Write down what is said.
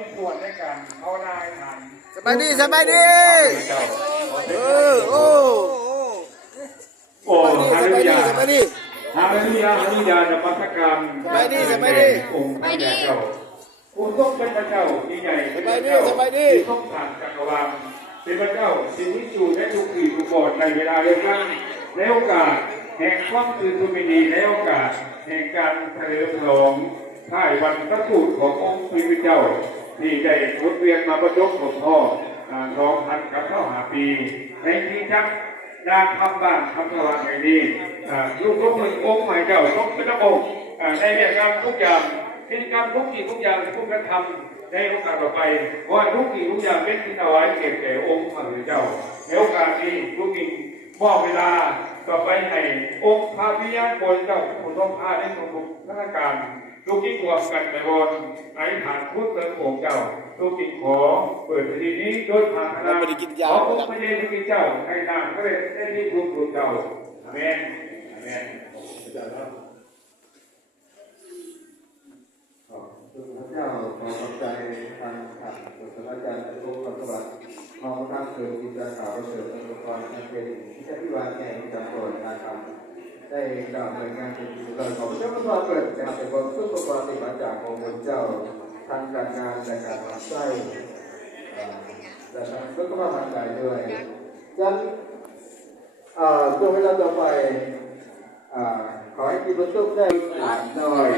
มีส่วนในการเอานายทาน สบายดีสบายดีโอ้ โอ้ฮาเลลูยา สบายดี ฮาเลลูยาฮาเลลูยานมัสการ สบายดีสบายดี องค์พระเจ้าผู้ทรงเป็นพระเจ้ายิ่งใหญ่เป็นพระ ส เจ้า บายดี ที่ทรงผ่านจักรวาลเป็นพระเจ้าสิ่งที่อยู่ในทุกที่ทุกบทในเวลาเดียวกันในโอกาสแห่งความตื่นตัวมีดีในโอกาสแห่งการเฉลิมฉลองท้ายวันพระสูตรขององค์พระเจ้าที่ได้ทดเวียนมาประยกของพ่อ2,000 กับ5 ปีในที่จักดาคำบ้านคำสว่างในนี้ลูกมือองค์ใหม่เจ้าทรงเป็นพระองค์ในเรื่องการทุกอย่างกิจกรรมทุกสิ่งทุกอย่างที่พวกเราทำในโอกาสต่อไปว่าทุกสิ่งทุกอย่างเป็นที่ถวายเกียรติแก่องค์พระเจ้าในโอกาสนี้ทุกสิ่งมอบเวลาต่อไปให้องค์พระพิญญาโกนเจ้าผู้ทรงพาในทุกสถานการณ์ทุกที่รวมกันในวันไอ้ฐานพุทธเสริมองค์เจ้าทุกสิ่งขอเปิดทีนี้โดยพานาขอองค์พระเยซูคริสต์เจ้าให้นามพระเดชได้ที่ทุกทุกเจ้าอาเมนอาเมนพระเจ้าพระเจ้าขอขอบใจทางขัดศาสนาจารย์ทุกคนสวัสดิ์มองทางเกิดกิจการข่าวประเสริฐองค์กรการเป็นที่จะพิวานแก่จำตัวการทำได้กล่าวในงานเป็นกิจการของเจ้าพระเกิดจากเป็นความสุขความติดมาจากองค์เจ้าทางการงานและการทำไส้และทางสุขภาพร่างกายด้วยฉะนั้นช่วงเวลาต่อไปขอให้กินประสบได้หน่อย